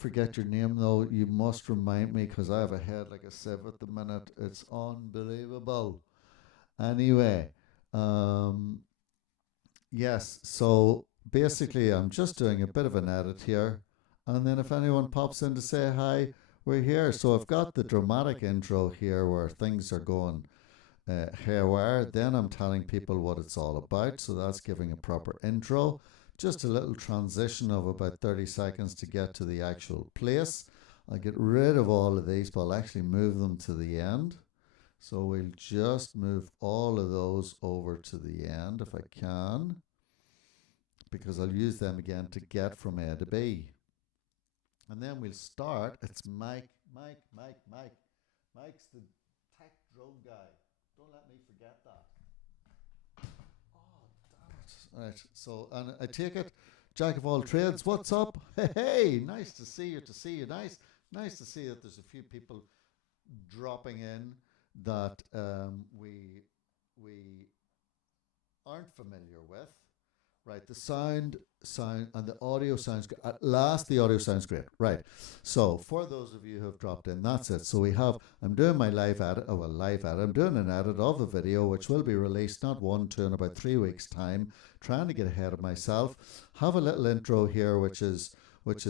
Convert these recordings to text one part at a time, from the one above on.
forget your name though. You must remind me because I have a head like a sieve at the minute. It's unbelievable. Anyway, um, yes. So basically, I'm just doing a bit of an edit here, and then if anyone pops in to say hi, we're here. So I've got the dramatic intro here where things are going haywire. Then I'm telling people what it's all about. So that's giving a proper intro. Just a little transition of about 30 seconds to get to the actual place. I'll get rid of all of these, but I'll actually move them to the end. So we'll just move all of those over to the end if I can, because I'll use them again to get from A to B. And then we'll start. It's Mike. Mike's the tech drone guy. Don't let me forget that. Oh, damn it. Right. So, and I take it, Jack of all trades, what's up? Hey, nice to see you. Nice to see that there's a few people dropping in that we aren't familiar with. Right, the sound, and the audio sounds good. At last, the audio sounds great. Right, so for those of you who have dropped in, that's it. So we have, I'm doing my live edit, I'm doing an edit of a video which will be released not 1, 2, in about 3 weeks' time. Trying to get ahead of myself. Have a little intro here, which is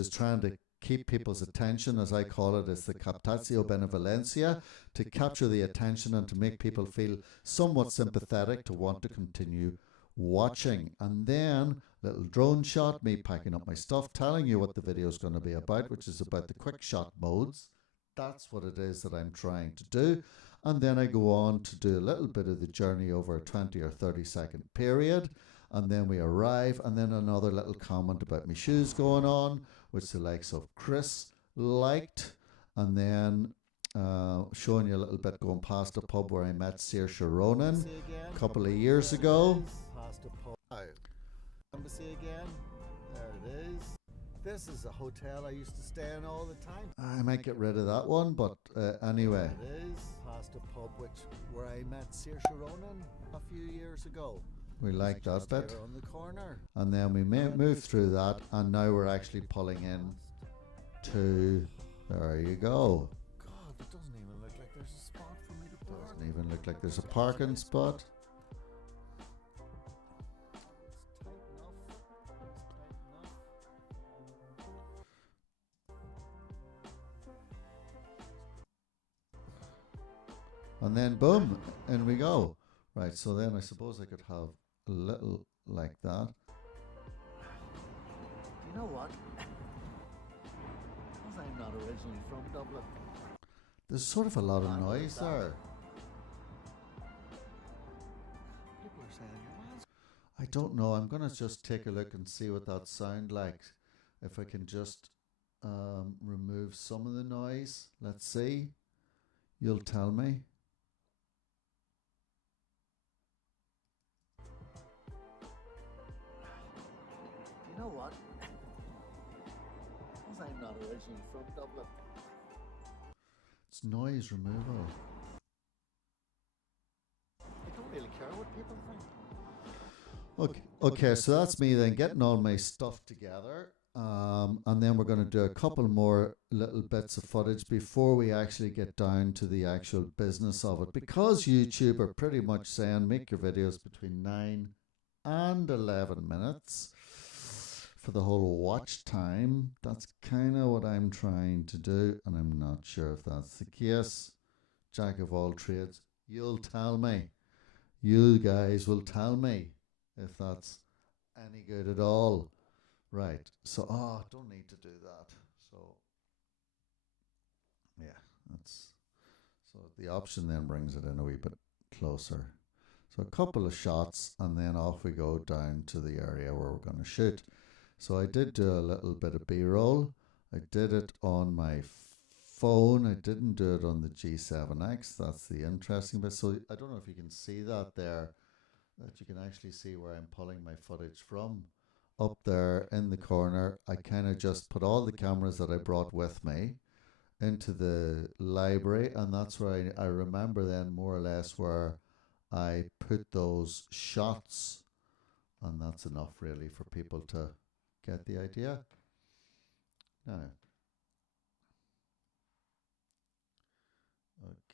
trying to keep people's attention, as I call it, is the captatio benevolentia, to capture the attention and to make people feel somewhat sympathetic to want to continue watching. And then little drone shot, me packing up my stuff, telling you what the video is going to be about, which is about the quick shot modes. That's what it is that I'm trying to do. And then I go on to do a little bit of the journey over a 20 or 30-second period. And then we arrive, and then another little comment about my shoes going on, which the likes of Chris liked. And then showing you a little bit going past a pub where I met Saoirse Ronan a couple of years ago. Embassy again. There it is. This is a hotel I used to stay in all the time. I might get rid of that one, but anyway. There it is. Past a pub where I met Saoirse Ronan a few years ago. We like that bit. On the corner. And then we may move through that, and now we're actually pulling in to, there you go. God, it doesn't even look like there's a spot for me to park. Doesn't even look like there's a parking spot. And then boom, in we go. Right, so then I suppose I could have a little like that. You know what? Because I'm not originally from Dublin. There's sort of a lot of noise there. People are saying your man's... I don't know. I'm going to just take a look and see what that sound like. If I can just remove some of the noise. Let's see. You'll tell me. You know what? Because I'm not originally from Dublin. It's noise removal. I don't really care what people think. Okay, so that's me then getting all my stuff together. And then we're going to do a couple more little bits of footage before we actually get down to the actual business of it. Because YouTube are pretty much saying make your videos between 9 and 11 minutes for the whole watch time. That's kind of what I'm trying to do, and I'm not sure if that's the case. Jack of all trades, you'll tell me. You guys will tell me if that's any good at all. Right, so, don't need to do that. So, yeah, that's, so the option then brings it in a wee bit closer. So a couple of shots, and then off we go down to the area where we're going to shoot. So I did do a little bit of B-roll. I did it on my phone. I didn't do it on the G7X. That's the interesting bit. So I don't know if you can see that there, that you can actually see where I'm pulling my footage from. Up there in the corner, I kind of just put all the cameras that I brought with me into the library, and that's where I remember then more or less where I put those shots, and that's enough really for people to get the idea. Now,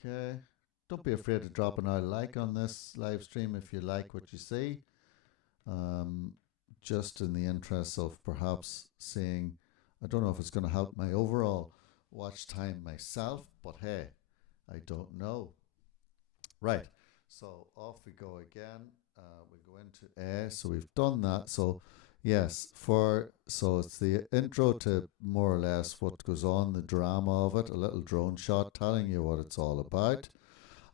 Okay. Don't be afraid of dropping out a like on this live stream if you like what you see. Just in the interest of perhaps seeing, I don't know if it's going to help my overall watch time myself, but hey, I don't know. Right. So off we go again. We go into A. So we've done that. So yes, so it's the intro to more or less what goes on, the drama of it, a little drone shot telling you what it's all about,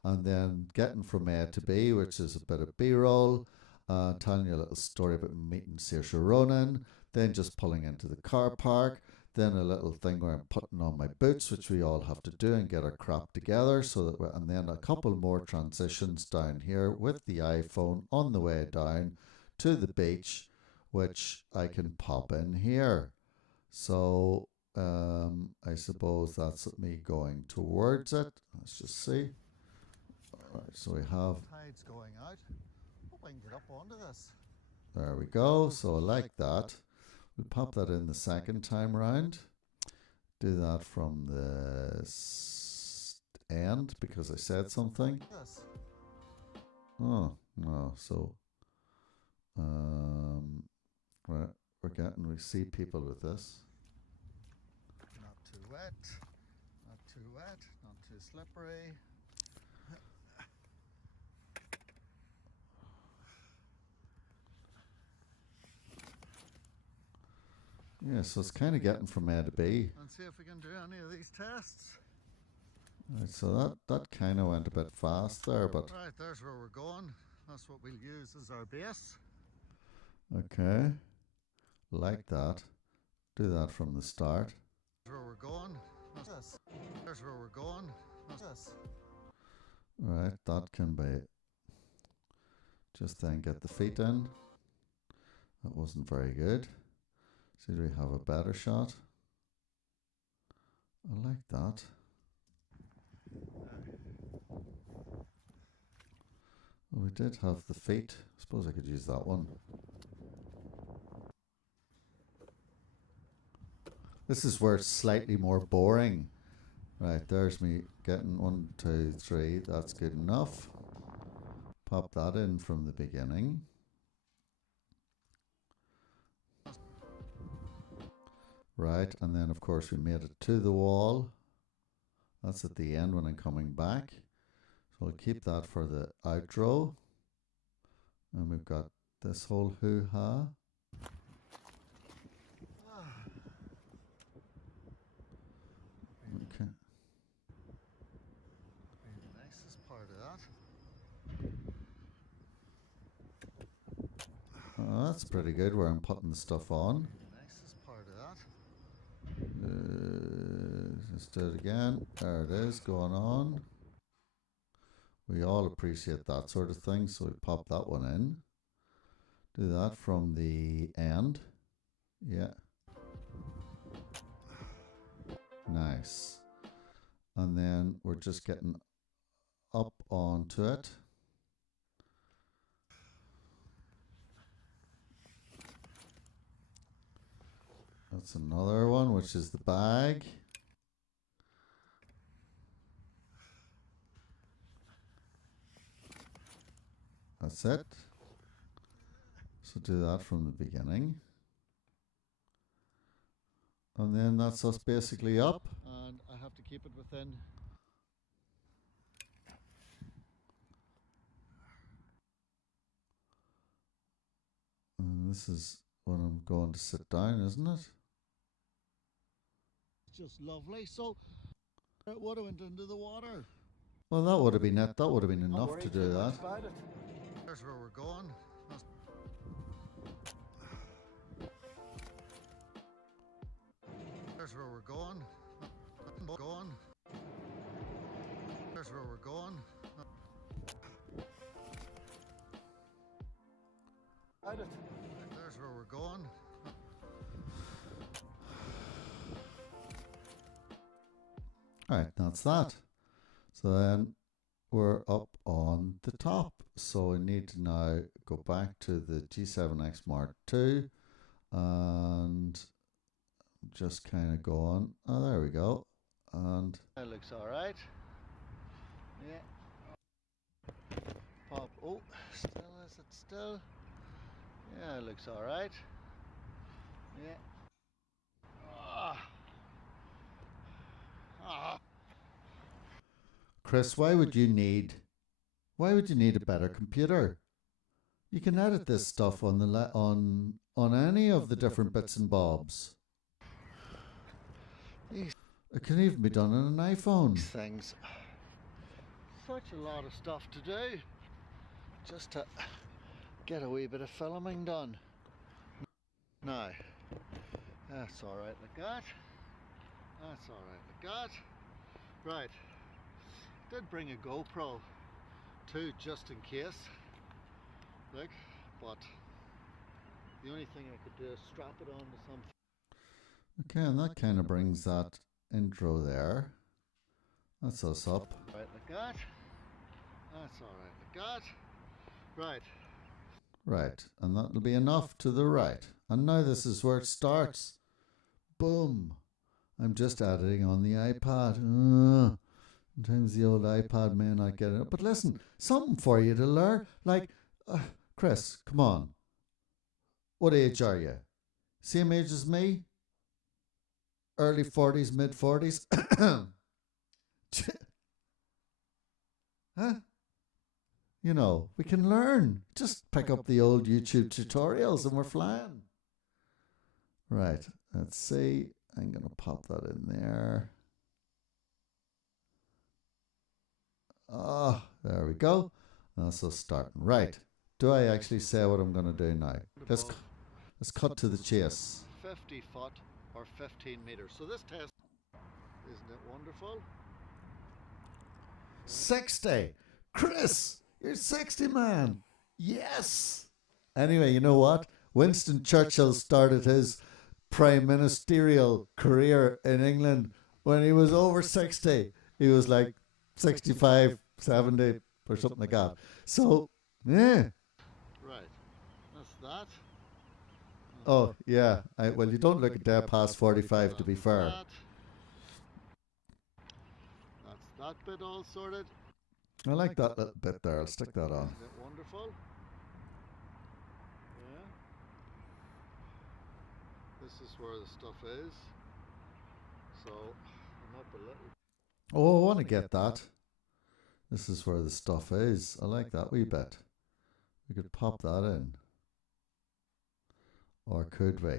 and then getting from A to B, which is a bit of B-roll, telling you a little story about meeting Saoirse Ronan, then just pulling into the car park, then a little thing where I'm putting on my boots, which we all have to do and get our crap together, so that and then a couple more transitions down here with the iPhone on the way down to the beach, which I can pop in here. So I suppose that's me going towards it. Let's just see. Right, so we have Tide's going out. Hope I can get up onto this. there we go. So I like that. We pop that in the second time round. Do that from the end because I said something. Oh no, so we see people with this. Not too wet, not too wet, not too slippery. Yeah, so it's kind of getting from A to B. And see if we can do any of these tests. Right, so that kind of went a bit fast there, but right, there's where we're going. That's what we'll use as our base. Okay, like that. Do that from the start. There's where we're going. There's where we're going. Right, that can be. Just then get the feet in. That wasn't very good. See, do we have a better shot? I like that. Well, we did have the feet. I suppose I could use that one. This is where it's slightly more boring. Right, there's me getting 1, 2, 3. That's good enough. Pop that in from the beginning. Right, and then of course we made it to the wall. That's at the end when I'm coming back. So we'll keep that for the outro. And we've got this whole hoo-ha. Okay. The nicest part of that. Oh, that's pretty good where I'm putting the stuff on. The nicest part of that. Let's do it again. There it is, going on. We all appreciate that sort of thing, so we pop that one in. Do that from the end. Yeah. Nice. And then we're just getting up onto it. That's another one, which is the bag. That's it. So do that from the beginning. And then that's us basically up. And I have to keep it within. And this is when I'm going to sit down, isn't it? Just lovely. So it would have went into the water. Well, that would have been it. That would have been enough to do that. There's where we're going. There's where we're going. There's where we're going. There's where we're going. Alright, that's that. So then we're up on the top. So I need to now go back to the G7X Mark II and just kind of go on. Oh, there we go. And It looks alright. Yeah. Pop. Oh, still, is it still? Yeah, it looks alright. Yeah. Ah. Ah. Chris, why would you need a better computer? You can edit this stuff on on any of the different bits and bobs. These It can even be done on an iPhone. things. Such a lot of stuff to do just to get a wee bit of filming done. Now, that's alright like that. That's alright like that. Right. Did bring a GoPro too, just in case. Look, but the only thing I could do is strap it onto something. Okay, and that kind of brings that intro there. That's us up. Right like that. That's alright like that. Right. Right, and that'll be enough to the right. And now this is where it starts. Boom. I'm just editing on the iPad. Sometimes the old iPad may not get it. But listen, something for you to learn. Like, Chris, come on. What age are you? Same age as me? Early 40s, mid 40s? Huh? You know, we can learn. Just pick up the old YouTube tutorials and we're flying. Right, let's see. I'm going to pop that in there. Ah, there we go. That's us starting. Right. Do I actually say what I'm going to do now? Let's cut to the chase. 50 foot or 15 meters. So this test, isn't it wonderful? 60. Chris, you're 60, man. Yes. Anyway, you know what? Winston Churchill started his prime ministerial career in England when he was over 60. He was like 65, 70 or something like that. So, yeah. Right. That's that. Oh, yeah. Well, you don't look a day past 45, to be fair. That's that bit all sorted. I like that little bit there. I'll stick that on. Isn't it wonderful? Yeah. This is where the stuff is. So I'm up a little. Oh, I want to get that. This is where the stuff is. I like that wee bit. We could pop that in. Or could we?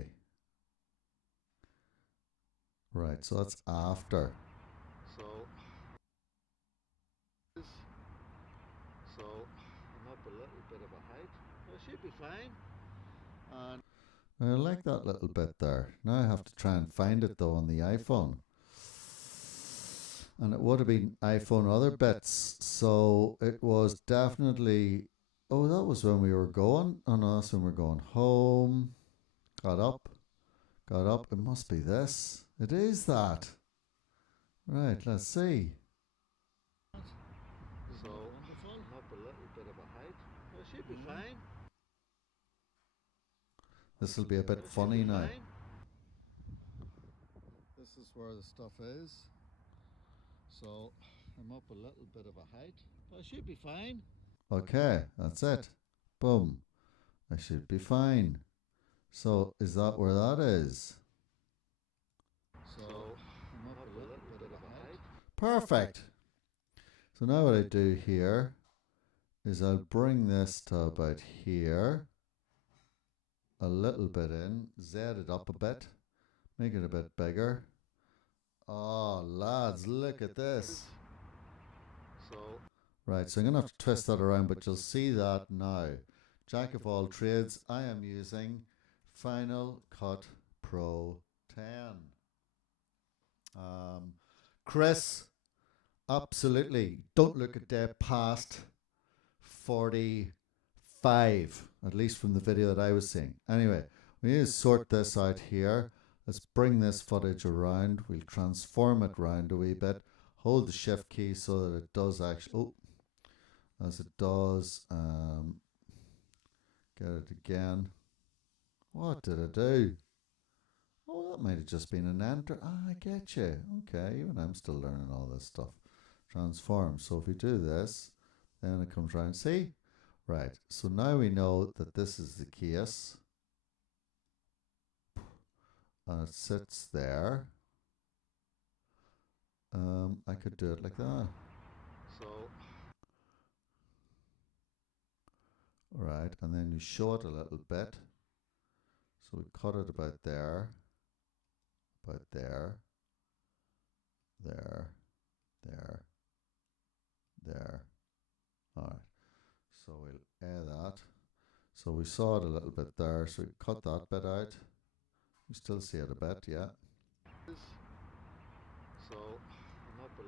Right, so that's after. So I'm up a little bit of a height. I should be fine. And I like that little bit there. Now I have to try and find it though on the iPhone. And it would have been iPhone other bits. So it was definitely, oh, that was when we were going. Oh no, that's when we were going home. Got up. It must be this. It is that. Right, let's see. so I'm up a little bit of a height. I should be fine. This will be a bit funny now. This is where the stuff is. So I'm up a little bit of a height. I should be fine. Okay, that's it. Boom. I should be fine. So is that where that is? So I'm up a little bit of a height. Perfect. So now what I do here is I'll bring this to about here. A little bit in. Z it up a bit. Make it a bit bigger. Oh, lads, look at this. So Right, so I'm going to have to twist that around, but you'll see that now. Jack of all trades, I am using Final Cut Pro 10. Chris, absolutely, don't look a day past 45, at least from the video that I was seeing. Anyway, we need to sort this out here. Let's bring this footage around. We'll transform it around a wee bit. Hold the shift key so that it does actually, oh, as it does, get it again. What did I do? Oh, that might have just been an enter. Ah, I get you. Okay, even I'm still learning all this stuff. transform. So if we do this, then it comes around. See? Right. So now we know that this is the case. And it sits there. I could do it like that. So, right, and then you show it a little bit. So we cut it about there, there, there, there. All right, so we'll add that. So we saw it a little bit there, so we cut that bit out. You still see it a bit, yeah. so I'm up a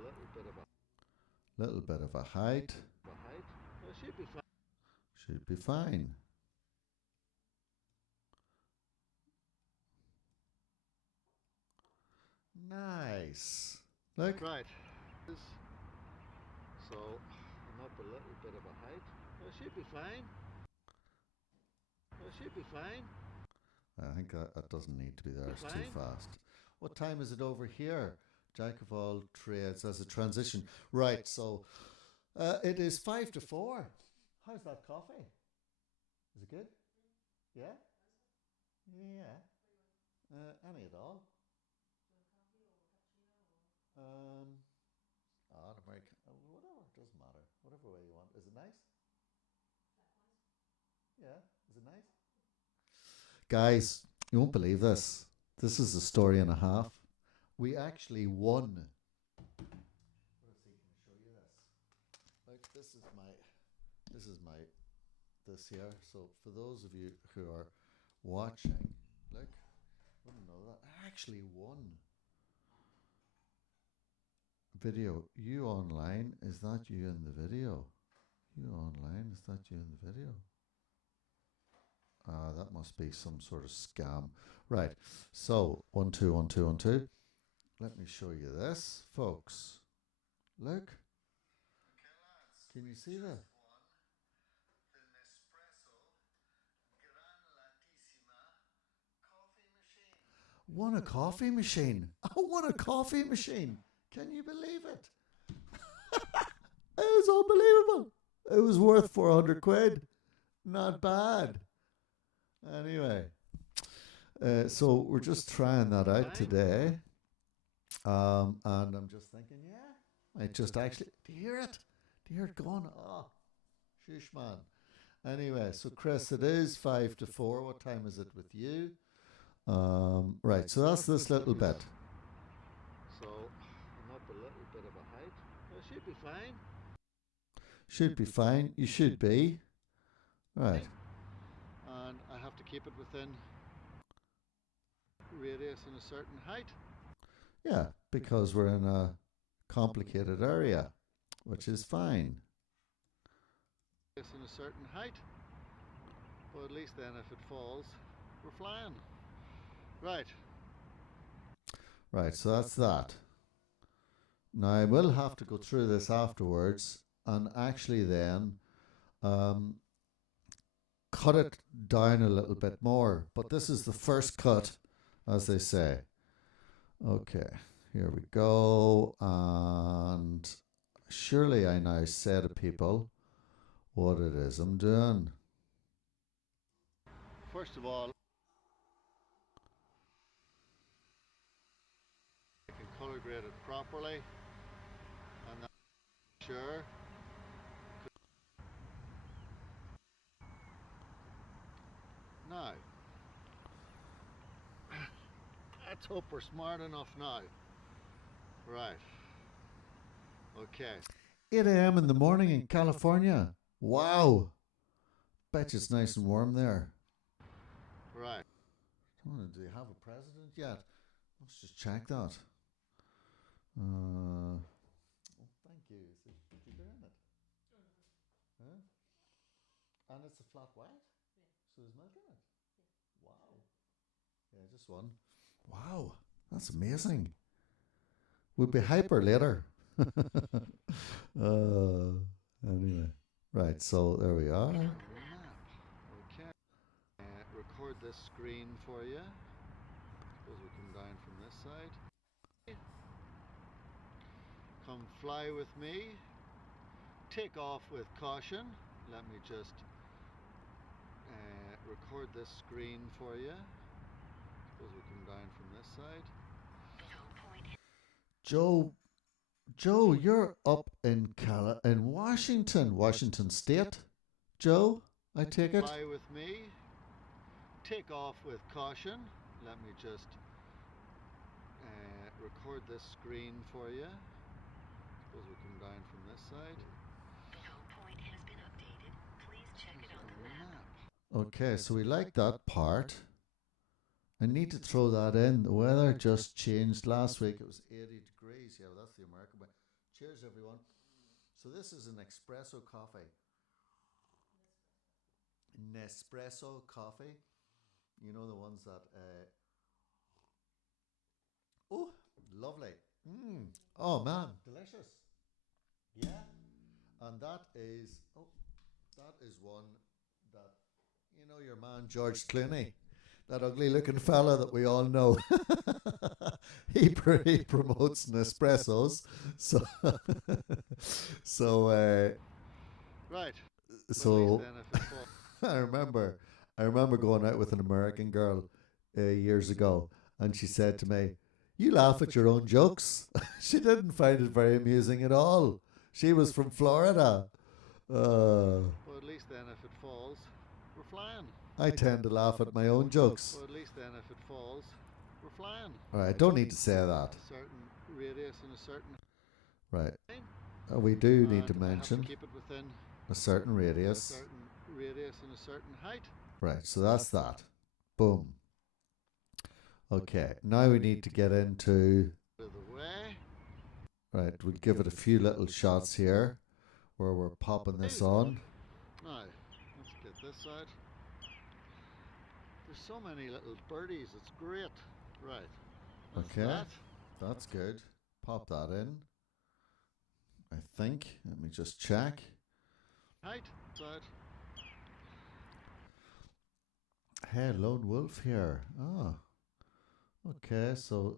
little bit of a height. Well, it should be fine. Should be fine. Nice. Look. Right. So I'm up a little bit of a height. Well, it should be fine. Well, it should be fine. I think that doesn't need to be there. It's too fast. What time is it over here? Jack of all trades as a transition. Right, so it is 5 to 4. How's that coffee? Is it good? Yeah? Yeah. Any at all? American, whatever, doesn't matter. Whatever way you want. Is it nice? Yeah. Is it nice? Guys, you won't believe this. This is a story and a half. We actually won. Let's see, can I show you this? Like this here. So for those of you who are watching, look, wouldn't know that. I actually won. Video. You online? Is that you in the video? You online? Is that you in the video? That must be some sort of scam. Right. So 1 2 1 2 1 2. Let me show you this, folks. Look. Can you see that? Won a coffee machine. I won a coffee machine. Can you believe it? It was unbelievable. It was worth 400 quid. Not bad. Anyway, so we're just trying that out today. And I'm just thinking, yeah, I just actually, do you hear it? Do you hear it going? Oh, shush, man. Anyway, so Chris, it is 5 to 4. What time is it with you? Right, so that's this little bit. So I'm up a little bit of a height. Well, it should be fine. Should be fine. You should be. Right. And I have to keep it within radius in a certain height. Yeah, because we're in a complicated area, which is fine. In a certain height. But at least then if it falls, we're flying. Right. Right, so that's that. Now I will have to go through this afterwards and actually then cut it down a little bit more. But this is the first cut, as they say. Okay, here we go. And surely I now say to people what it is I'm doing. First of all, I can color grade it properly. And that's sure. Now, let's hope we're smart enough now. Right. Okay. 8 a.m. in the morning in California. Wow. Bet you it's nice and warm there. Right. Do they have a president yet? Let's just check that. Oh, thank you. Did you burn it? Huh? And it's a flat white? So there's milk in it? Wow. Yeah, just one. Wow, that's amazing. We'll be hyper later. Anyway, right, so there we are. Okay. Record this screen for you. Suppose we come down from this side. Come fly with me. Take off with caution. Let me just record this screen for you. Suppose we come down from this side. Joe, you're up in Washington State. Joe, I take it. Fly with me. Take off with caution. Let me just record this screen for you. Suppose we come down from this side. Point has been updated. Please check it on the map. Okay, so we like that part. I need to throw that in. The weather just changed. Last week it was 80 degrees. Yeah, well, that's the American way. Cheers, everyone. So this is an espresso coffee. Nespresso coffee. You know the ones that... oh, lovely. Oh, man. Delicious. Yeah. And that is one that, you know, your man George Clooney, that ugly looking fella that we all know. he promotes Nespressos. So, right. So I remember going out with an American girl years ago, and she said to me, "You laugh at your own jokes." She didn't find it very amusing at all. She was from Florida. Well, at least then if it falls, we're flying. I tend to laugh at my own jokes. Well, at least then if it falls, we're flying. All right, don't need to say that. A certain radius and a certain... Right. We do need to I have mention to keep it within a certain a radius. certain radius and a certain height. Right, so that's that. Boom. Okay, now we need to get into... Out of the way. Right, we'll give it a few little shots here where we're popping this on. Now, let's get this side. There's so many little birdies, it's great. Right. That's Okay, that. that's good. Pop that in. I think. Let me just check. Height, side. Hey, Lone Wolf here. Oh. Okay, so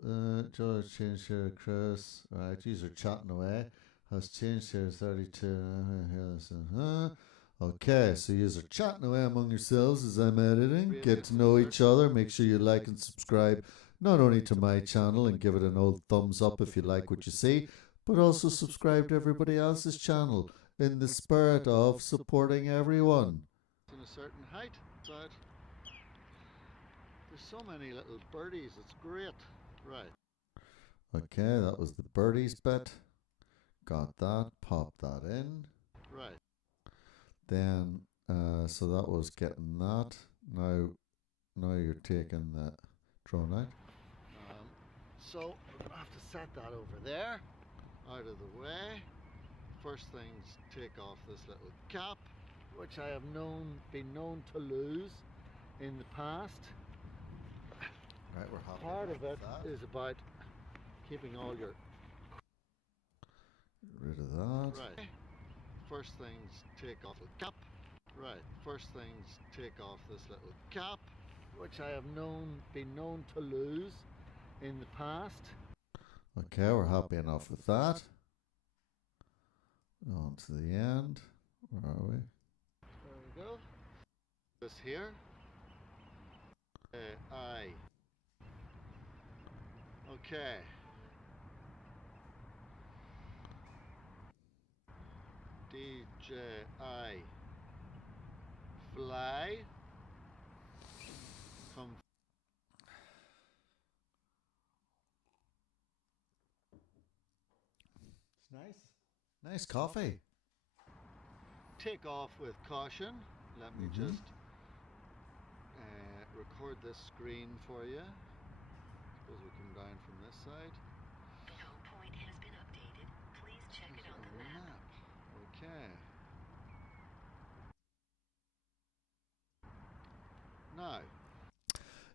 George changed here, Chris. Right, these are chatting away. Has changed here 32. Okay, so you are chatting away among yourselves as I'm editing. Get to know each other. Make sure you like and subscribe not only to my channel and give it an old thumbs up if you like what you see, but also subscribe to everybody else's channel in the spirit of supporting everyone. In a certain height, side. There's so many little birdies, it's great. Right. Okay, that was the birdies bit. Got that. Pop that in. Right. Then, so that was getting that. Now you're taking the drone out. So we're gonna have to set that over there, out of the way. First things, take off this little cap, which I have been known to lose in the past. Right, we're happy. Part of it that. is about keeping all your... Get rid of that. Right. First things, take off the cap. Right. First things, take off this little cap, which I have been known to lose in the past. Okay, we're happy enough with that. On to the end. Where are we? There we go. This here. I. Okay. DJI fly. Come. It's nice. Nice coffee. Take off with caution. Let me just record this screen for you. Suppose we come down from this side. Point has been updated. Please check it on the map. Okay. Now.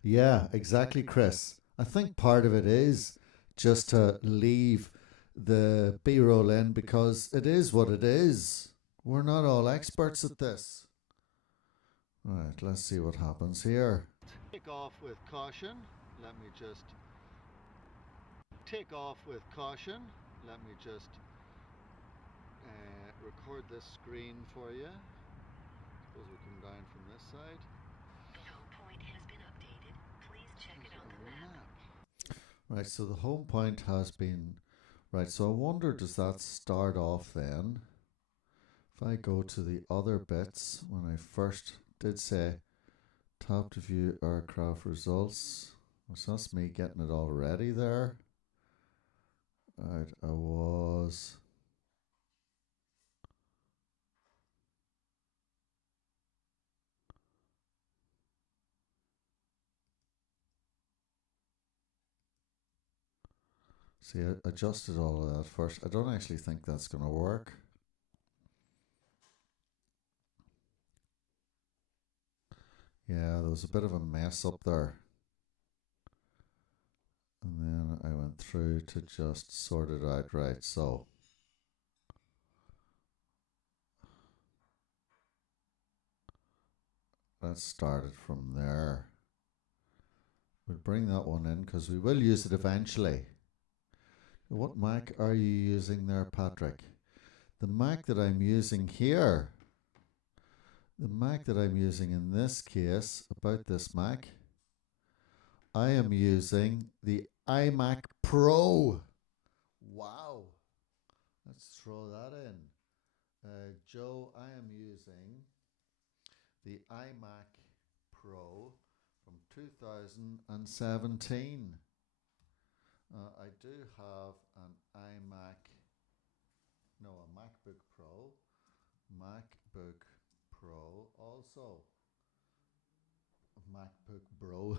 Yeah, exactly, Chris. I think part of it is just to leave the B-roll in because it is what it is. We're not all experts at this. Right, let's see what happens here. Take off with caution. Let me just take off with caution. Let me just record this screen for you. Suppose we come down from this side. The home point has been updated. Please check it on the map. Right, so the home point has been... Right, so I wonder, does that start off then? If I go to the other bits, when I first did say tap to view aircraft results, so that's me getting it already there. Right, I was... See, I adjusted all of that first. I don't actually think that's going to work. Yeah, there was a bit of a mess up there. And then I went through to just sort it out right. So let's start it from there. We'll bring that one in because we will use it eventually. What Mac are you using there, Patrick? The Mac that I'm using here, the Mac that I'm using in this case, about this Mac, I am using the iMac Pro. Wow. Let's throw that in. Joe, I am using the iMac Pro from 2017. I do have an iMac, no, a MacBook Pro. MacBook Pro also. MacBook Bro.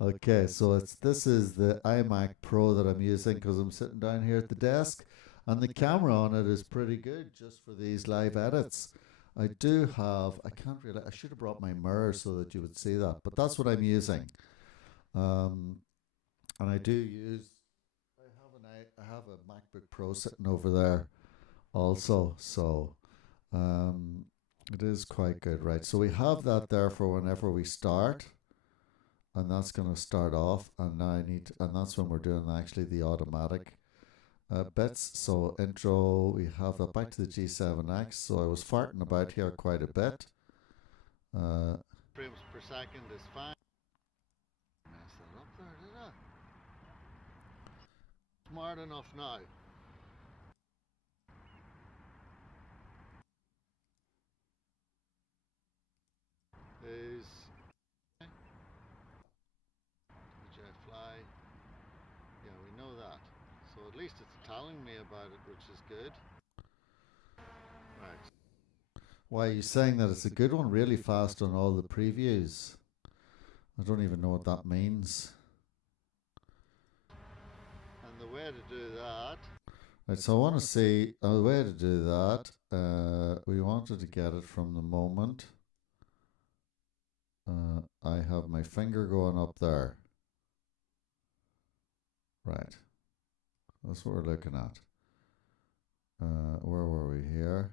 Okay, so this is the iMac Pro that I'm using because I'm sitting down here at the desk and the camera on it is pretty good just for these live edits. I do have, I should have brought my mirror so that you would see that, but that's what I'm using. And I do use, I have a MacBook Pro sitting over there also, so it is quite good, right? So we have that there for whenever we start, and that's going to start off, and now and that's when we're doing actually the automatic bits. So intro, we have that back to the G7X. So I was farting about here quite a bit. Frames per second is fine. Mess that up there, did I? Smart enough now. Is the jet fly? Yeah, we know that. So at least it's telling me about it, which is good. Right. Why are you saying that it's a good one? Really fast on all the previews. I don't even know what that means. And the way to do that. Right, so I want to see a way to do that. We wanted to get it from the moment I have my finger going up there. Right. That's what we're looking at. Where were we here?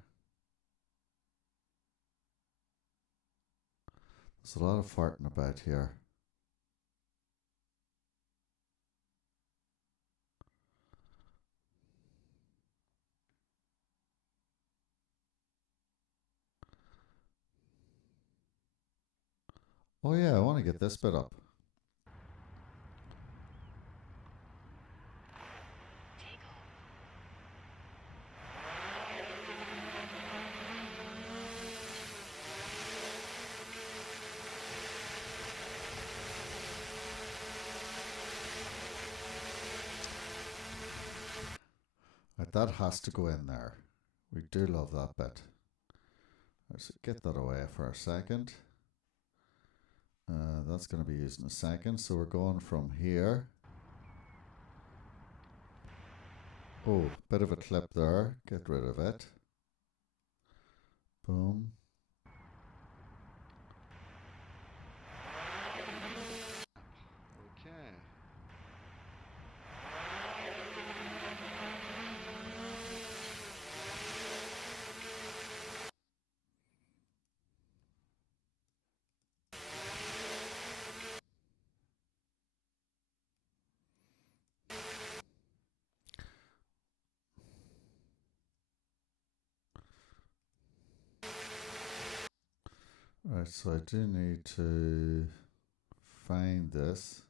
There's a lot of farting about here. Oh yeah, I want to get this bit up. Take off. Right, that has to go in there. We do love that bit. Let's get that away for a second. That's going to be used in a second. So we're going from here. Oh, bit of a clip there. Get rid of it. Boom. Okay. Right, so I do need to find this.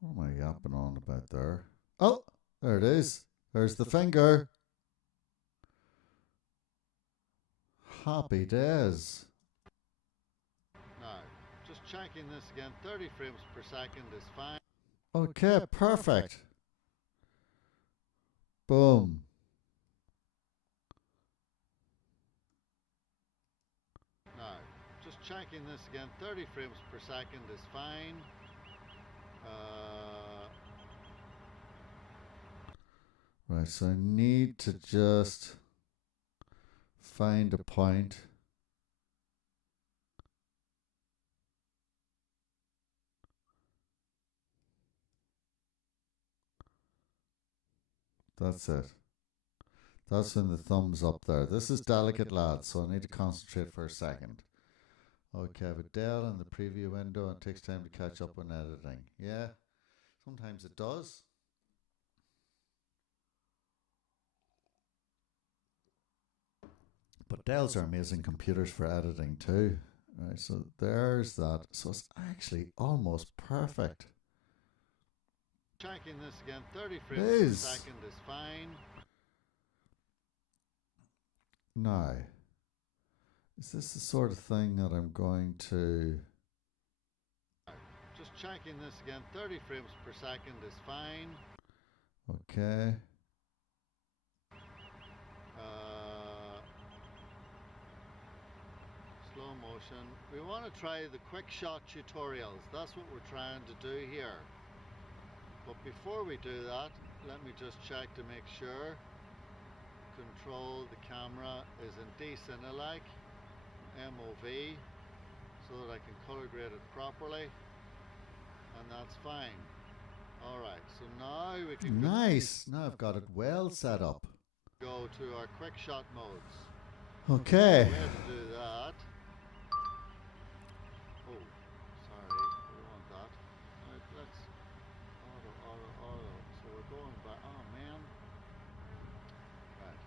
What am I yapping on about there? Oh, there it is. There's the finger. Happy days. Now, just checking this again. 30 frames per second is fine. Okay, perfect. Boom. Now, just checking this again. 30 frames per second is fine. Right, so I need to just find a point. That's it. That's when the thumb's up there. This is delicate, lads, so I need to concentrate for a second. Okay, I have a Dell in the preview window and it takes time to catch up on editing. Yeah, sometimes it does. But Dells are amazing computers for editing too. Right, so there's that. So it's actually almost perfect. Checking this again. 30 frames per second is fine. Now, is this the sort of thing that I'm going to... Just checking this again. 30 frames per second is fine. Okay. Slow motion. We want to try the quick shot tutorials. That's what we're trying to do here. But before we do that, let me just check to make sure. Control the camera is in D-Cinelike, MOV, so that I can color grade it properly. And that's fine. Alright, so now we can Nice! Now I've got it well set up. Go to our quick shot modes. Okay. The way to do that. Oh, sorry, we don't want that. Right, let's auto. So we're going back. Oh man. Right.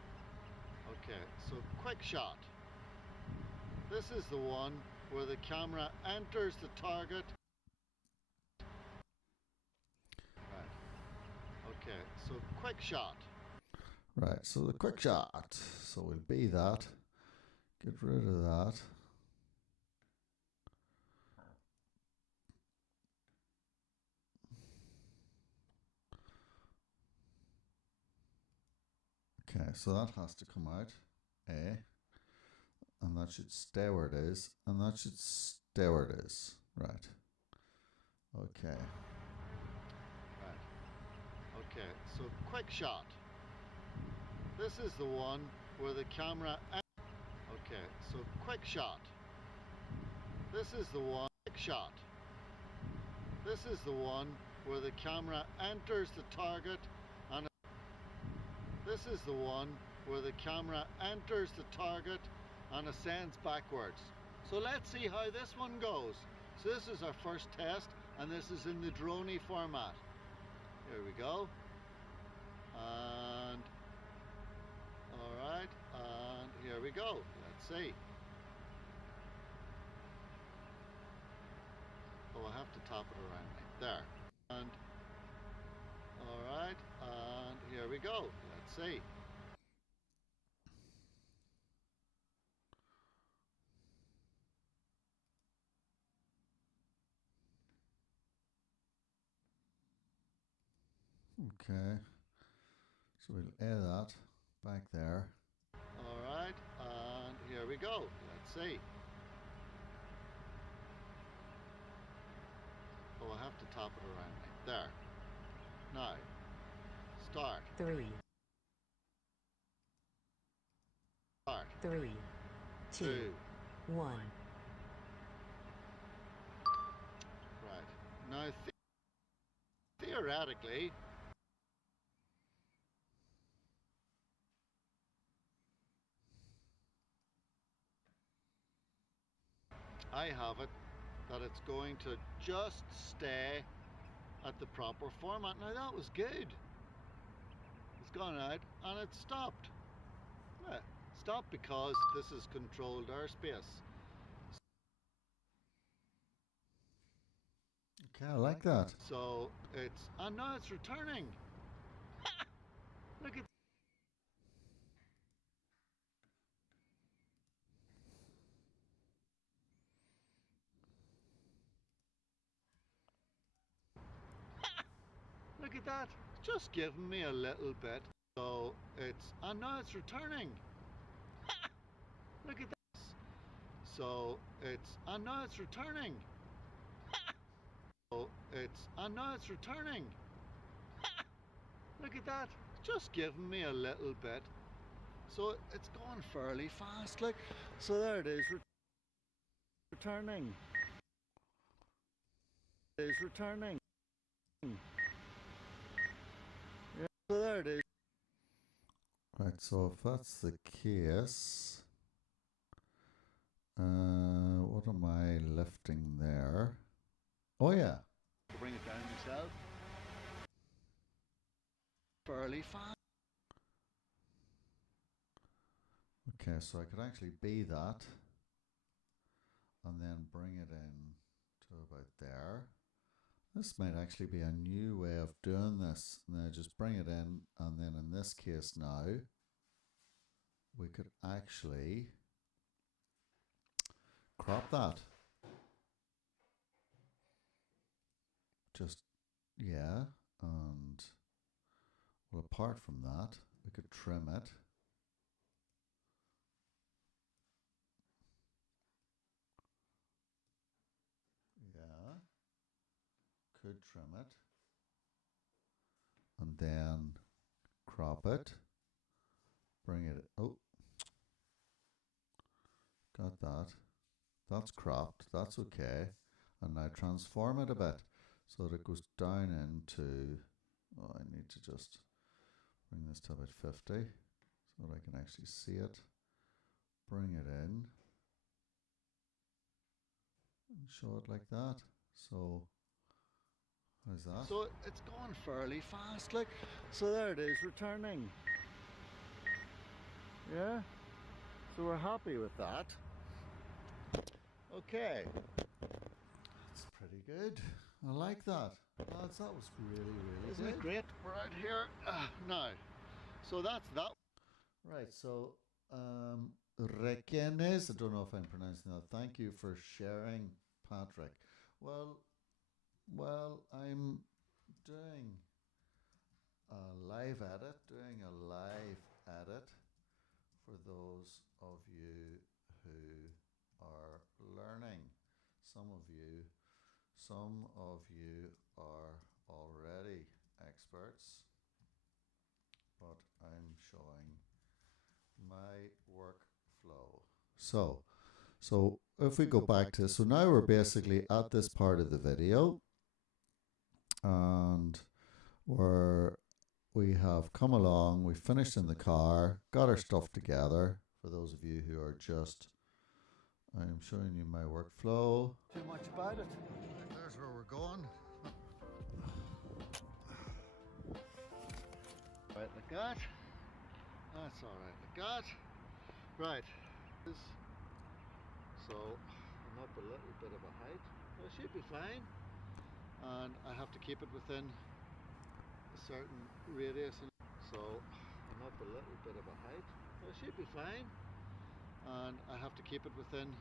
Okay, so quick shot. This is the one where the camera enters the target. Right. Okay, so quick shot. Right, so the quick shot. So we'll be that. Get rid of that. Okay, so that has to come out. A. And that should stay where it is. And that should stay where it is. Right. Okay. Right. Okay, so quick shot. This is the one where the camera... Okay, so quick shot. This is the one... Quick shot. This is the one where the camera enters the target and... This is the one where the camera enters the target and ascends backwards. So let's see how this one goes. So this is our first test and this is in the droney format. Here we go. And... Alright, and here we go. Let's see. Oh, I have to tap it around like there. And alright, and here we go. Let's see. Okay. So we'll add that back there. Alright, and here we go. Let's see. Oh, I have to tap it around like there. Now, start. 3, Start. 3, 2, 1. Right. Now, theoretically, I have it that it's going to just stay at the proper format. Now that was good. It's gone out and it stopped. Yeah, stopped because this is controlled airspace. Okay, I like that. So it's, and now it's returning. Look at Look at that. It's just giving me a little bit. So it's, and now it's returning. Look at this. So it's, and now it's returning. So it's, and now it's returning. Look at that. It's just giving me a little bit. So it's going fairly fast. Like, so there it is. Returning. It is returning. Yeah, so there it is. Right, so if that's the case, what am I lifting there? Oh yeah. Bring it down myself. Fairly fast. Okay, so I could actually be that and then bring it in to about there. This might actually be a new way of doing this. Now just bring it in, and then in this case now, we could actually crop that. Just, yeah, and well, apart from that, we could trim it. Yeah, could trim it. And then crop it. Bring it, oh, got that. That's cropped, that's okay. And now transform it a bit so that it goes down into, oh, I need to just bring this to about 50 so that I can actually see it. Bring it in and show it like that. So, how's that? So it's going fairly fast. Like, so there it is, returning. Yeah. So we're happy with that. Okay. It's pretty good. I like that. Lads, that was really, really Isn't good. it great? We're out here now. So that's that. Right, so Requenes, I don't know if I'm pronouncing that. Thank you for sharing, Patrick. Well, I'm doing a live edit, for those of you who are learning. Some of you are already experts, but I'm showing my workflow. So if we go back to, so now we're basically at this part of the video, and we have come along, we finished in the car, got our stuff together. For those of you who are just, I am showing you my workflow. Too much about it. There's where we're going. Right like that. That's alright like that. Right. So I'm up a little bit of a height. I should be fine. And I have to keep it within a certain radius. So I'm up a little bit of a height. I should be fine. And I have to keep it within.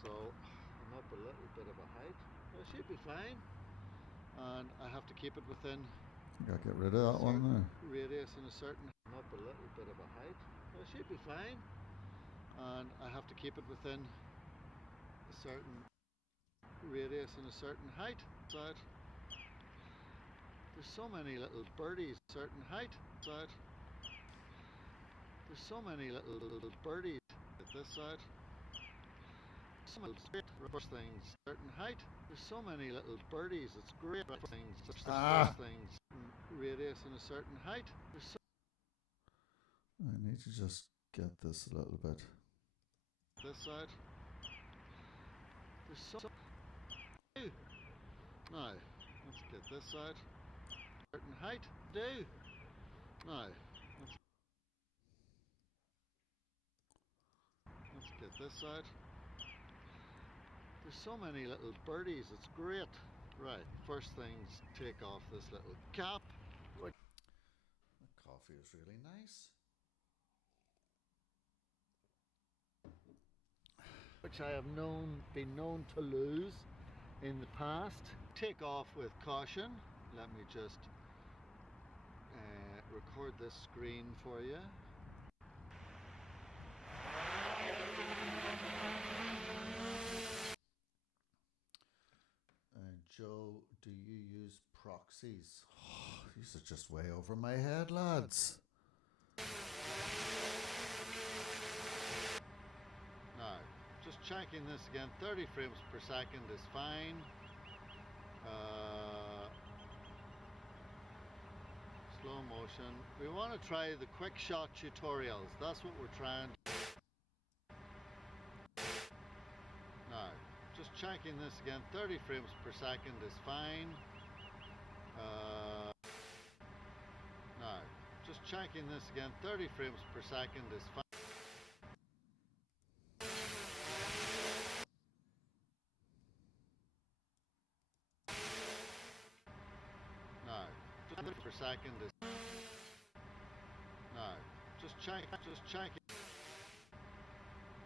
So I'm up a little bit of a height. I should be fine. And I have to keep it within. Gotta get rid of that one there. Radius in a certain. I'm up a little bit of a height. I should be fine. And I have to keep it within a certain radius and a certain height. Side. There's so many little birdies. Certain height. Side. There's so many little birdies at this side. Some little straight rush things. Certain height. There's so many little birdies. It's great things. Things. Radius and a certain height. There's so I need to just get this a little bit. this side. There's so. Now, let's get this side. Certain height. Do. Now, let's get this side. There's so many little birdies, it's great. Right, first things, take off this little cap. The coffee is really nice. Which I have been known to lose in the past. Take off with caution. Let me just record this screen for you. Joe, do you use proxies? Oh, these are just way over my head, lads. Now, just checking this again, 30 frames per second is fine. Slow motion. We want to try the quick shot tutorials. That's what we're trying. Now, just checking this again, 30 frames per second is fine. Now, just checking this again, 30 frames per second is fine. Now, just 30 per second is. Now, just checking.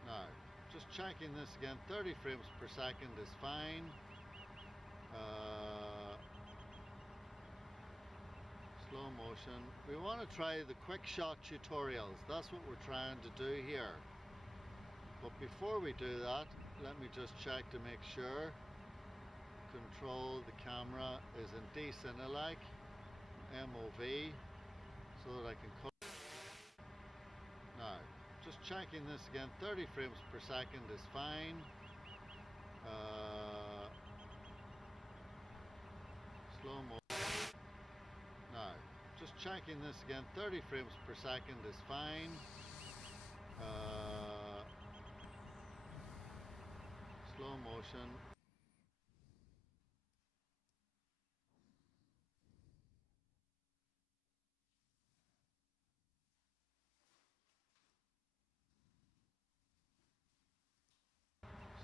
Now, just checking this again, 30 frames per second is fine. Slow motion. We want to try the quick shot tutorials. That's what we're trying to do here. But before we do that, let me just check to make sure. Control the camera is in decent alike. MOV. So that I can cut. Now, just checking this again, 30 frames per second is fine. Slow motion. Now, just checking this again, 30 frames per second is fine. Slow motion.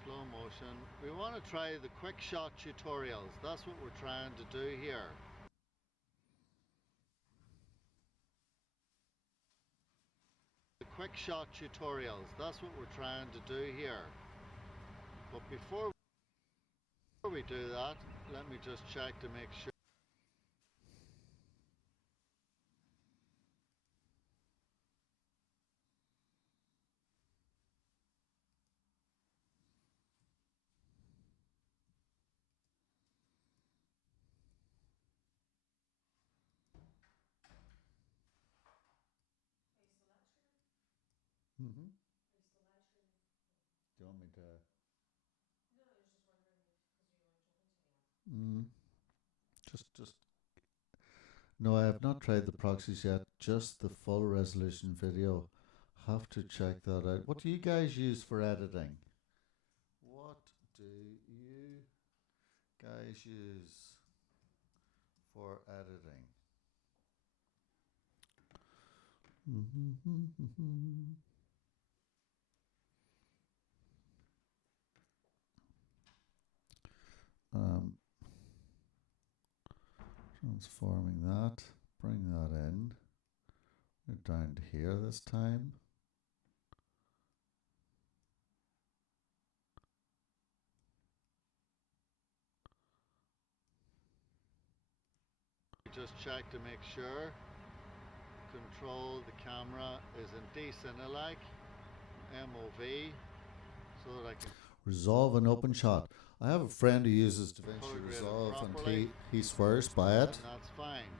Slow motion. We want to try the quick shot tutorials. That's what we're trying to do here. The quick shot tutorials. That's what we're trying to do here. But before we do that, let me just check to make sure. Mm-hmm. Do you want me to? Mm. Just. No, I have not tried the proxies yet. Just the full resolution video. Have to check that out. What do you guys use for editing? What do you guys use for editing? um, Transforming that, bring that in. We're down to here this time. Just check to make sure. Control the camera is in decent alike. MOV. So that I can resolve an open shot. I have a friend who uses DaVinci Resolve and he swears by it. And that's fine.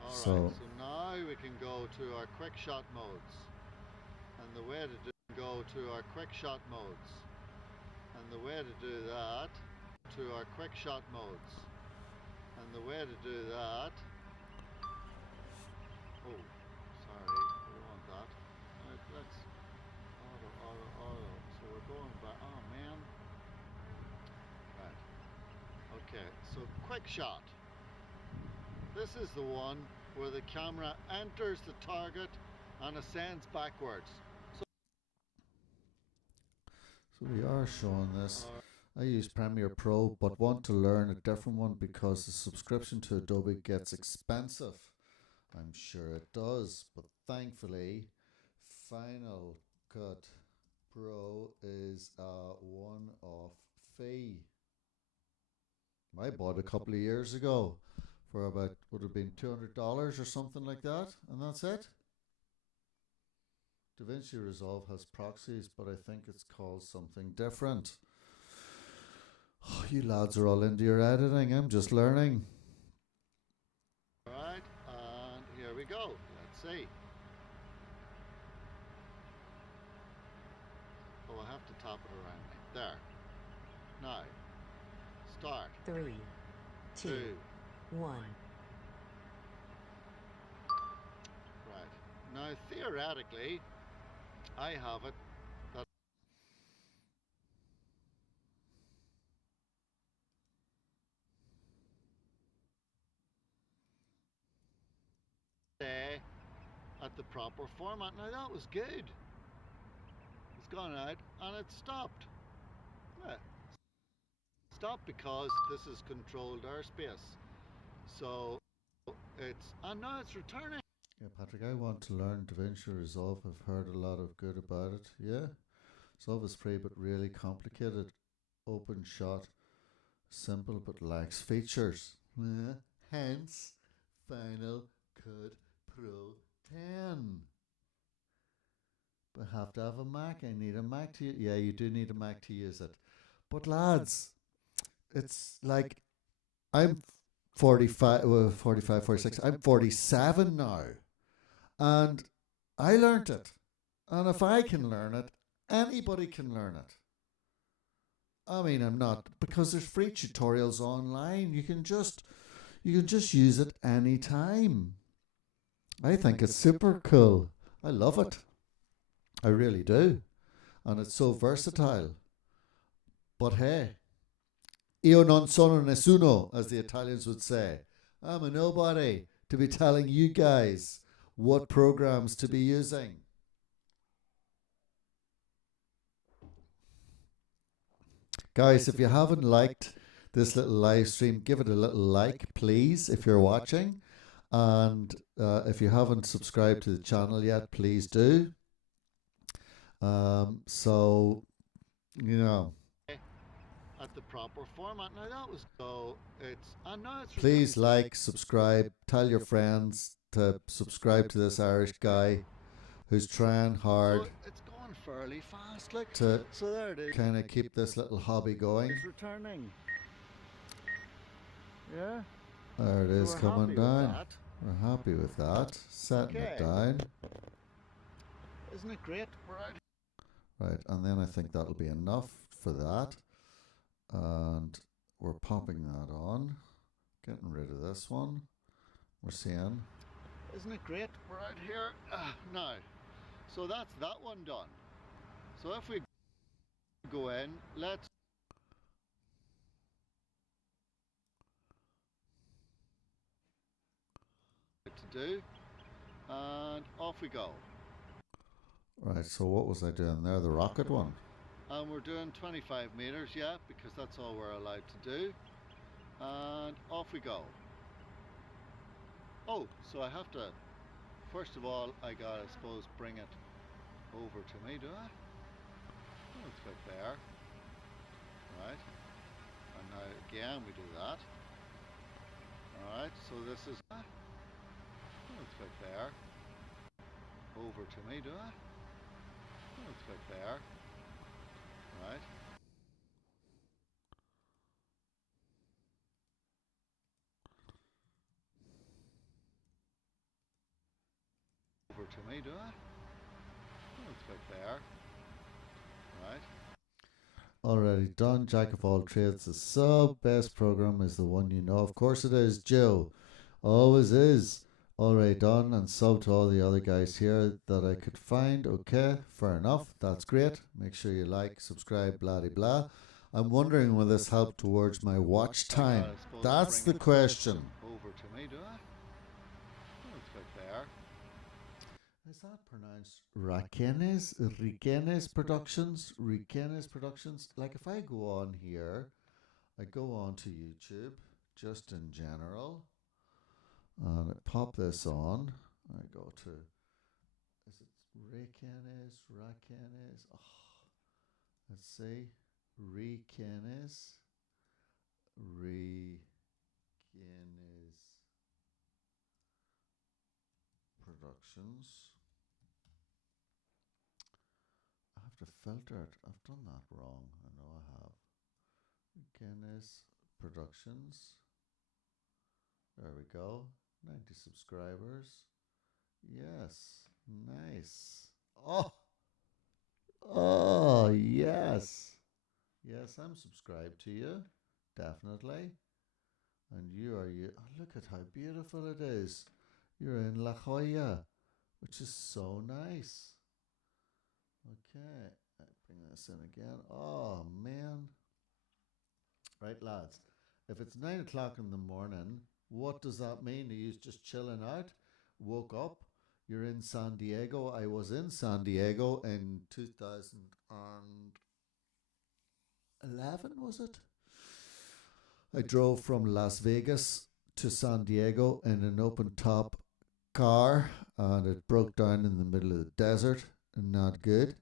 Alright, So now we can go to our quick shot modes. And the way to go to our quick shot modes. And the way to do that, to our quick shot modes. And the way to do that. Oh, sorry, we don't want that. Right, let's auto. So we're going back. Oh man. Right. Okay, so quick shot. This is the one where the camera enters the target and ascends backwards. we are showing this. I use Premiere Pro but want to learn a different one because the subscription to Adobe gets expensive. I'm sure it does, but thankfully Final Cut Pro is a one-off fee. I bought a couple of years ago for about, would have been $200 or something like that, and that's it. DaVinci Resolve has proxies, but I think it's called something different. Oh, you lads are all into your editing. I'm just learning. Alright, and here we go. Let's see. Oh, I have to tap it around me. There. Now, start. 3, 2, 1. Right. Now, theoretically, I have it that stay at the proper format. Now, that was good. It's gone out and it stopped. Yeah. Stopped because this is controlled airspace. So and now it's returning. Yeah, Patrick, I want to learn DaVinci Resolve. I've heard a lot of good about it. Yeah. Resolve is free but really complicated. Open shot. Simple but lacks features. Hence, Final Cut Pro 10. But I have to have a Mac. I need a Mac to use. Yeah, you do need a Mac to use it. But lads, it's like I'm 45, 46. I'm 47 now. And I learnt it. And if I can learn it, anybody can learn it. I mean, I'm not, because there's free tutorials online. You can just use it anytime. I think it's super cool. I love it. I really do. And it's so versatile. But hey, io non sono nessuno, as the Italians would say. I'm a nobody to be telling you guys what programs to be using. Guys, if you haven't liked this little live stream, give it a little like, please, if you're watching. And if you haven't subscribed to the channel yet, please do. So, you know. At the proper format. Now that was please like, subscribe, tell your friends to subscribe to this Irish guy who's trying hard. So it's going fairly fast, like to so there it is. Kind of keep this little hobby going. It's returning. Yeah. There it is, so coming down. We're happy with that. Setting it down. Isn't it great? Right, and then I think that'll be enough for that. And we're popping that on, getting rid of this one. We're seeing. Isn't it great? We're out here now. So that's that one done. So if we go in, let's to do, and off we go. Right, so what was I doing there? The rocket one. And we're doing 25 meters, yeah, because that's all we're allowed to do. And off we go. Oh, so I have to, first of all, I gotta, I suppose, bring it over to me, do I? Oh, it's like there. Right. And now again we do that. Alright, so this is, oh, it's like there. Over to me, do I? Oh, it's like there. Right. Over to me, do I? Oh, it's like there. Right. Already done. Jack of all trades. The sub best program is the one you know. Of course it is, Joe. Always is. Already done and sub to all the other guys here that I could find. Okay, fair enough. That's great. Make sure you like, subscribe, blah de blah. I'm wondering will this help towards my watch time? That's the question. Over to me, do I? Oh, it's like there. Is that pronounced Rakenes? Rikenes Productions? Rikenes Productions? Like if I go on here, I go on to YouTube, just in general, and I pop this on. I go to, is it Rikenes? Rakenes? Oh, let's see. Rikenes. Rikenes Productions. I have to filter it. I've done that wrong. I know I have. Guinness Productions. There we go. 90 subscribers. Yes. Nice. Oh, yes. Yes, I'm subscribed to you. Definitely. And you are you. Oh, look at how beautiful it is. You're in La Jolla, which is so nice. Okay. I bring this in again. Oh, man. Right, lads. If it's 9 o'clock in the morning, what does that mean? Are you just chilling out? Woke up? You're in San Diego. I was in San Diego in 2011, was it? I drove from Las Vegas to San Diego in an open top car, and it broke down in the middle of the desert. Not good.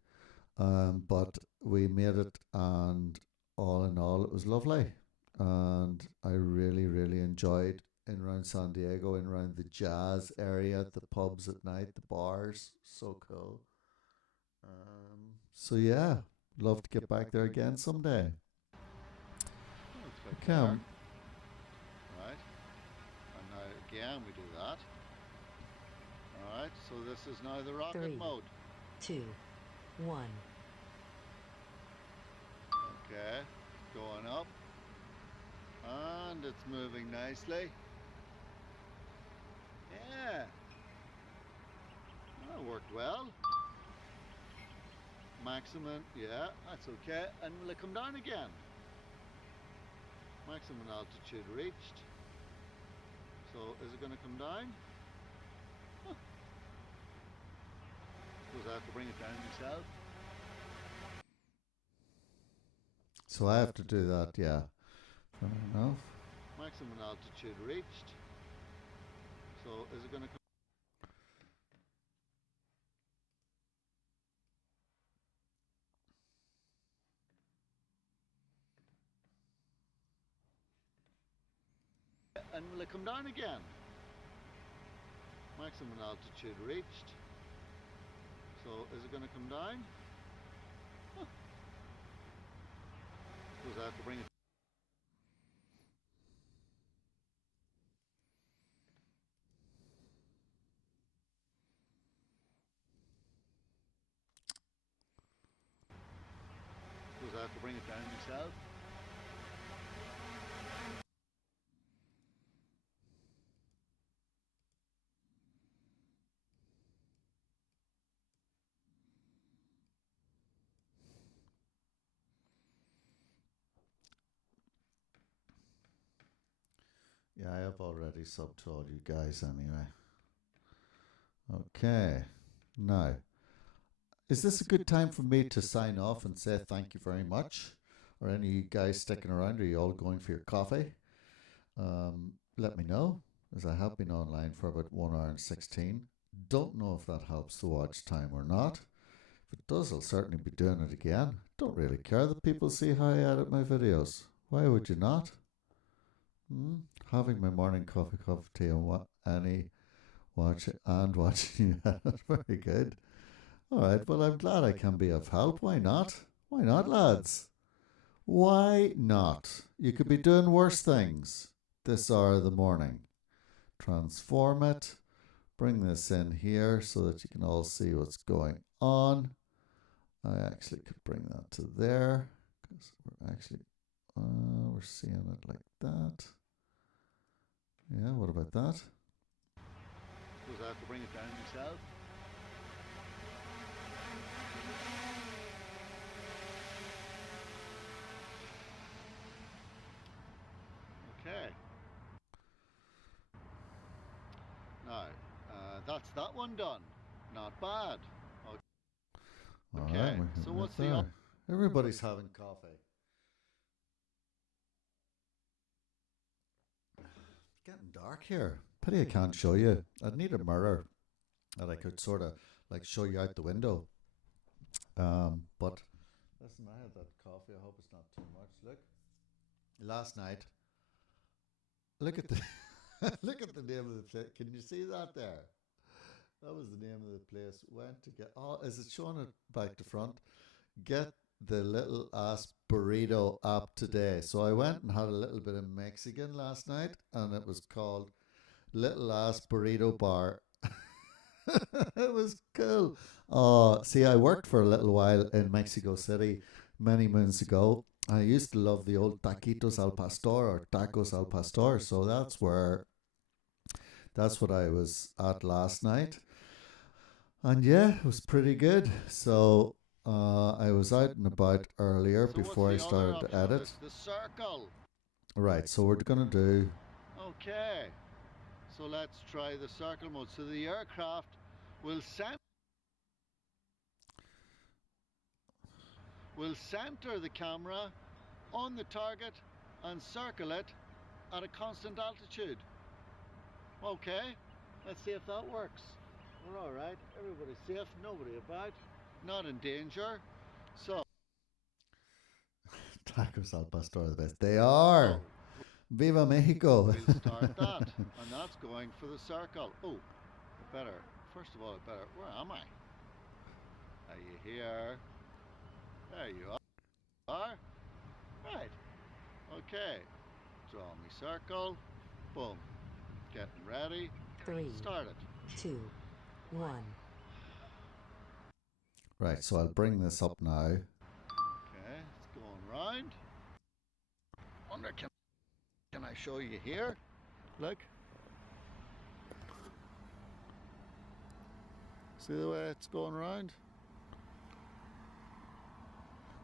But we made it, and all in all, it was lovely. And I really, really enjoyed in around San Diego, in around the jazz area, the pubs at night, the bars. So cool. So yeah, love to get back there again someday. Come. Right. And now again we do that. Alright, so this is now the rocket 3, mode. 2, 1. Okay, going up. And it's moving nicely. Yeah. That worked well. Maximum, yeah, that's okay. And will it come down again? Maximum altitude reached. So is it going to come down? Huh. Suppose I have to bring it down myself. So I have to do that, yeah. Fair enough. Maximum altitude reached. So is it going to come? And will it come down again? Maximum altitude reached. So is it going to come down? Huh. Suppose I have to bring it. Suppose I have to bring it down myself. Yeah, I have already subbed to all you guys anyway. Okay. Now, is this a good time for me to sign off and say thank you very much? Or any of you guys sticking around? Are you all going for your coffee? Let me know, as I have been online for about 1 hour and 16. Don't know if that helps the watch time or not. If it does, I'll certainly be doing it again. Don't really care that people see how I edit my videos. Why would you not? Having my morning cup of tea and watching you edit. Very good. All right, well, I'm glad I can be of help. Why not? Why not, lads? Why not? You could be doing worse things this hour of the morning. Transform it. Bring this in here so that you can all see what's going on. I actually could bring that to there because we're seeing it like that. Yeah, what about that? Suppose I have to bring it down myself. Okay. Now, that's that one done. Not bad. All Okay, right, we're so hitting what's it the there. Everybody's having coffee. It's getting dark here. Pity I can't show you. I'd need a mirror that I could sort of like show you out the window. But listen, I had that coffee. I hope it's not too much. Look, last night. Look at the look at the name of the place. Can you see that there? That was the name of the place. Went to get. Oh, is it showing it back to front? Get the little ass burrito up today. So I went and had a little bit of Mexican last night, and it was called Little Ass Burrito Bar. It was cool. Oh, see, I worked for a little while in Mexico City many moons ago. I used to love the old taquitos al pastor or tacos al pastor. So that's what I was at last night. And yeah, it was pretty good. So I was out and about earlier So before I what's the other started to option? edit. It's the circle. Right, so we're going to do. Okay, so let's try the circle mode. So the aircraft will center the camera on the target and circle it at a constant altitude. Okay, let's see if that works. We're all right. Everybody's safe. Nobody about. Not in danger. So Tacos al pastor are the best. They are. Viva Mexico. we'll start that, and that's going for the circle. Oh, better. First of all, better. Where am I? Are you here? There you are. Right. Okay. Draw me circle. Boom. Getting ready. 3, Start it. 2, 1. Right, so I'll bring this up now. Okay, it's going round. Wonder, can I show you here? Look. See the way it's going round?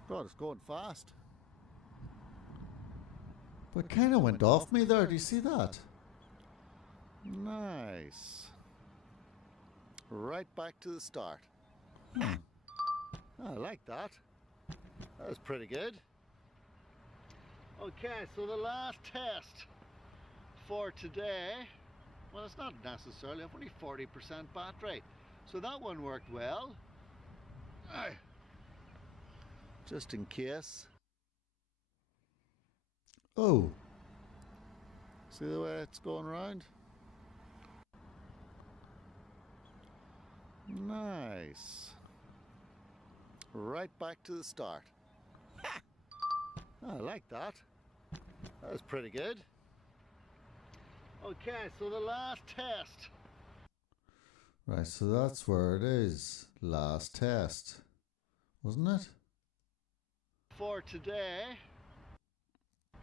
God, it's going fast. But kind of went off me there. Do you see that? Nice. Right back to the start. I like that. That was pretty good. Okay, so the last test for today, well, it's not necessarily, I've only 40% battery. So that one worked well. Aye. Just in case. Oh, See the way it's going round? Nice. Right back to the start. I like that. That was pretty good. Okay, so the last test. right, so that's where it is. Last test. Wasn't it? For today,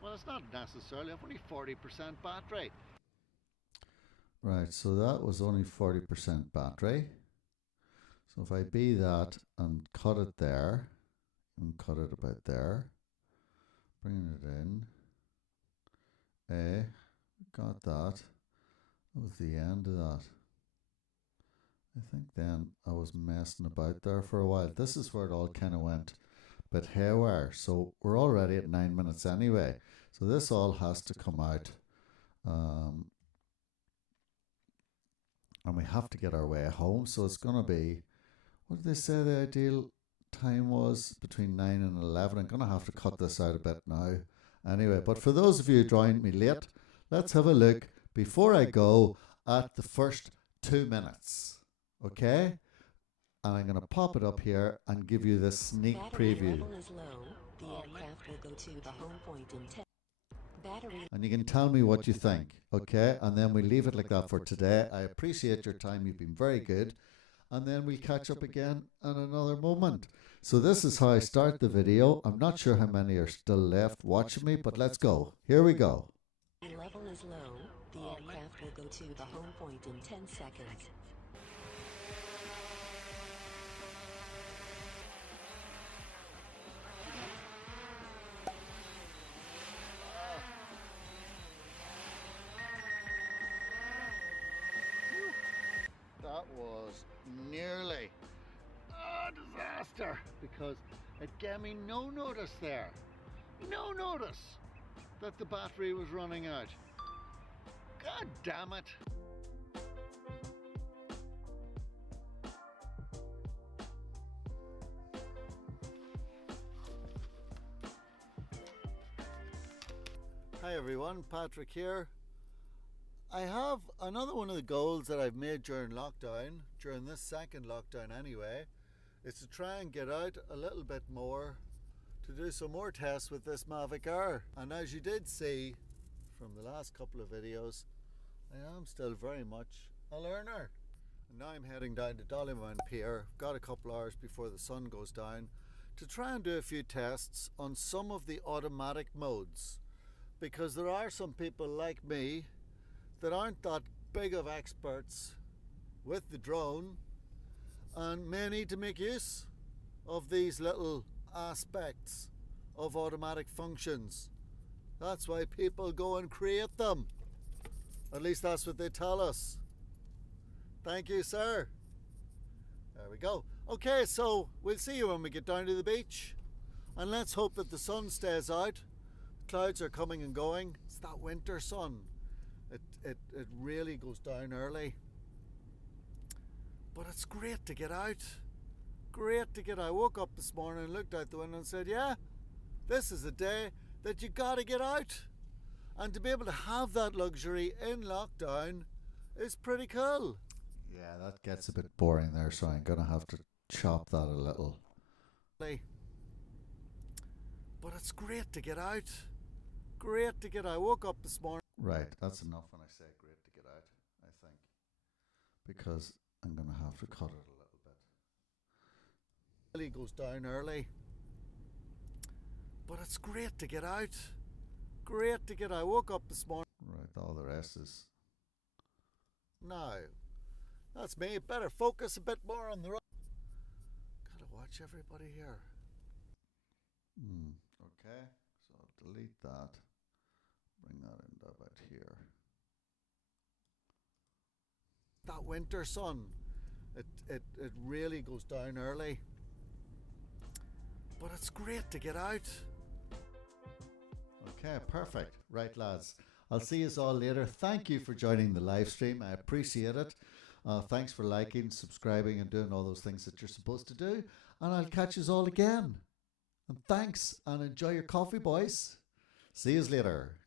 well, it's not necessarily, I've only 40% battery. Right, so that was only 40% battery. So if I be that and cut it there, and cut it about there, bringing it in, got that. That was the end of that. I think then I was messing about there for a while. This is where it all kind of went a bit haywire. So we're already at 9 minutes anyway. So this all has to come out. And we have to get our way home. So it's going to be, what did they say the ideal time was? Between 9 and 11. I'm going to have to cut this out a bit now. Anyway, but for those of you who joined me late, let's have a look before I go at the first 2 minutes. Okay? And I'm going to pop it up here and give you this sneak Battery preview. level is low. The aircraft will go to the home point in 10. Battery And you can tell me what you think. Okay? And then we leave it like that for today. I appreciate your time. You've been very good. And then we'll catch up again in another moment. So this is how I start the video. I'm not sure how many are still left watching me, but let's go. Here we go. level is low. The aircraft will go to the home point in 10 seconds. That was nearly faster because it gave me no notice there. No notice that the battery was running out. God damn it. Hi everyone, Patrick here. I have another one of the goals that I've made during lockdown, during this second lockdown anyway, is to try and get out a little bit more, to do some more tests with this MavicAir. And as you did see from the last couple of videos, I am still very much a learner. And now I'm heading down to Dollymount Pier, got a couple hours before the sun goes down, to try and do a few tests on some of the automatic modes. Because there are some people like me that aren't that big of experts with the drone and may need to make use of these little aspects of automatic functions. That's why people go and create them. At least that's what they tell us. Thank you, sir. There we go. Okay, so we'll see you when we get down to the beach. And let's hope that the sun stays out. Clouds are coming and going. It's that winter sun. It really goes down early. But it's great to get out. Great to get out. I woke up this morning and looked out the window and said, yeah, this is a day that you gotta get out. And to be able to have that luxury in lockdown is pretty cool. Yeah, that gets a bit boring there, so I'm gonna have to chop that a little. But it's great to get out. Great to get out. I woke up this morning. Right, that's enough when I say great to get out, I think. Because I'm going to have to cut it a little bit. Really goes down early. But it's great to get out. Great to get out. I woke up this morning. Right, all the rest is... Now, that's me. Better focus a bit more on the road. Gotta watch everybody here. Okay, so I'll delete that. Bring that in about here. That winter sun, it really goes down early. But it's great to get out. Okay, perfect. Right, lads. I'll see you all later. Thank you for joining the live stream. I appreciate it. Thanks for liking, subscribing, and doing all those things that you're supposed to do. And I'll catch you all again. And thanks, and enjoy your coffee, boys. See you later.